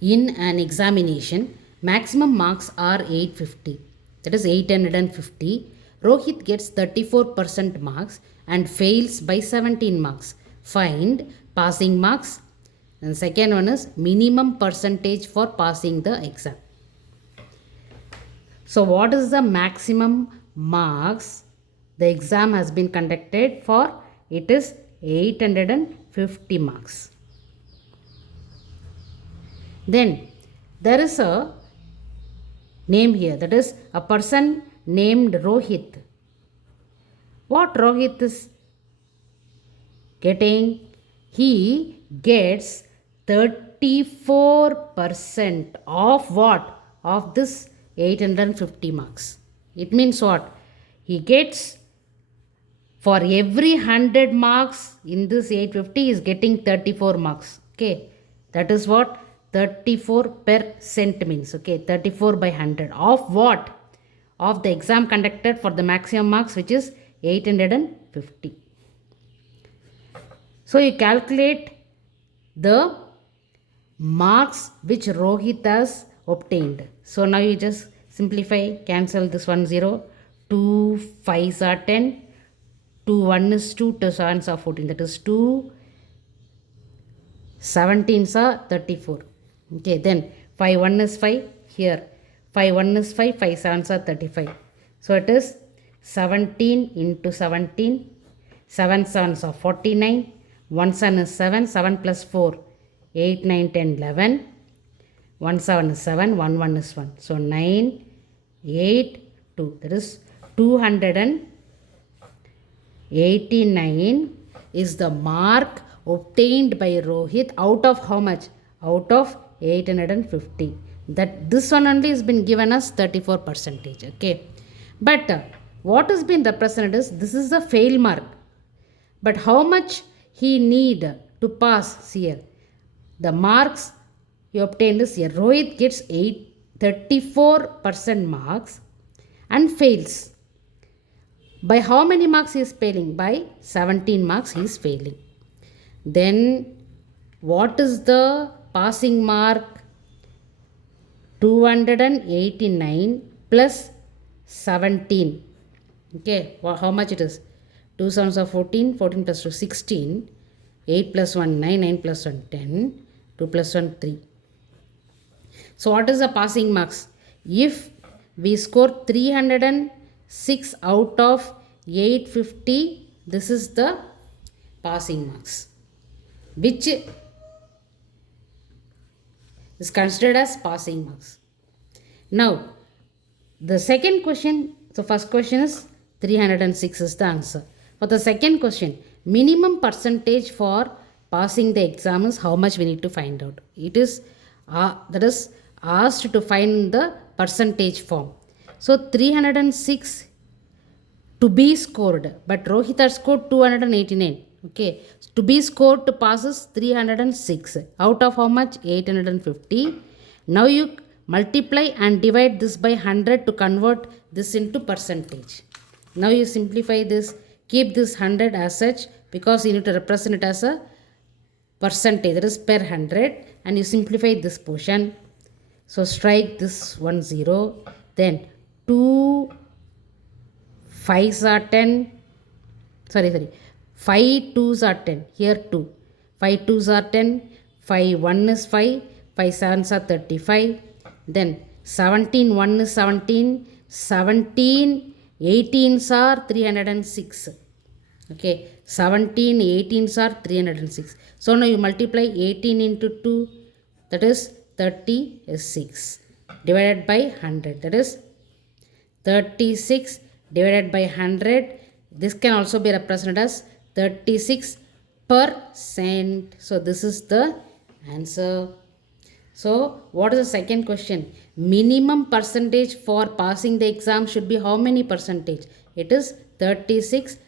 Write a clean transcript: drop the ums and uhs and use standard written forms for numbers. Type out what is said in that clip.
In an examination, maximum marks are 850. That is 850. Rohit gets 34% marks and fails by 17 marks. Find passing marks. And second one is minimum percentage for passing the exam. So what is the maximum marks the exam has been conducted for? It is 850 marks. Then there is a name here, that is a person named Rohit. What Rohit is getting? He gets 34% of what? Of this 850 marks. It means what? He gets, for every 100 marks in this 850, he is getting 34 marks. Okay, that is what 34% means. Okay, 34 by 100 of what? Of the exam conducted for the maximum marks, which is 850. So you calculate the marks which Rohit has obtained. So now you just simplify, cancel this 1 0, 2 5s are 10, 2 1 is 2, 2 7s are 14, that is 2 17s are 34. Okay, then 5 1 is 5 here, 5 1 is 5, 5 7s are 35. So it is 17 into 17, 7 7s are 49, 1 7 is 7, 7 plus 4, 8 9 10 11, 1 7 is 7, 1 1 is 1. So 9 8 2, that is 289 is the mark obtained by Rohit out of how much? Out of 850. That this one only has been given as 34%. Okay, but what has been represented is this is the fail mark. But how much he need to pass here? The marks he obtained is here. Rohit gets 34% marks and fails. By how many marks he is failing? By 17 marks he is failing. Then what is the passing mark? 289 plus 17. Okay, how much it is? 2 7s are 14, 14 plus 2 16, 8 plus 1 9, 9 plus 1 10, 2 plus 1 3. So what is the passing marks? If we score 306 out of 850, this is the passing marks, which is considered as passing marks. Now the second question, so first question is 306 is the answer. For the second question, minimum percentage for passing the exam is how much we need to find out. It is that is asked to find the percentage form. So 306 to be scored, but Rohit has scored 289. Okay, to be scored to pass is 306 out of how much? 850. Now you multiply and divide this by 100 to convert this into percentage. Now you simplify this, keep this 100 as such, because you need to represent it as a percentage, that is per 100, and you simplify this portion. So strike this 1 0, then 2 5s are 10, 5 2s are 10, here 2, 5 2s are 10, 5 1 is 5, 5 7s are 35, then 17 1 is 17, 17 18s are 306. Okay, 17 18s are 306. So now you multiply 18 into 2, that is 36, divided by 100, that is 36 divided by 100. This can also be represented as 36%. So this is the answer. So what is the second question? Minimum percentage for passing the exam should be how many percentage? It is 36%.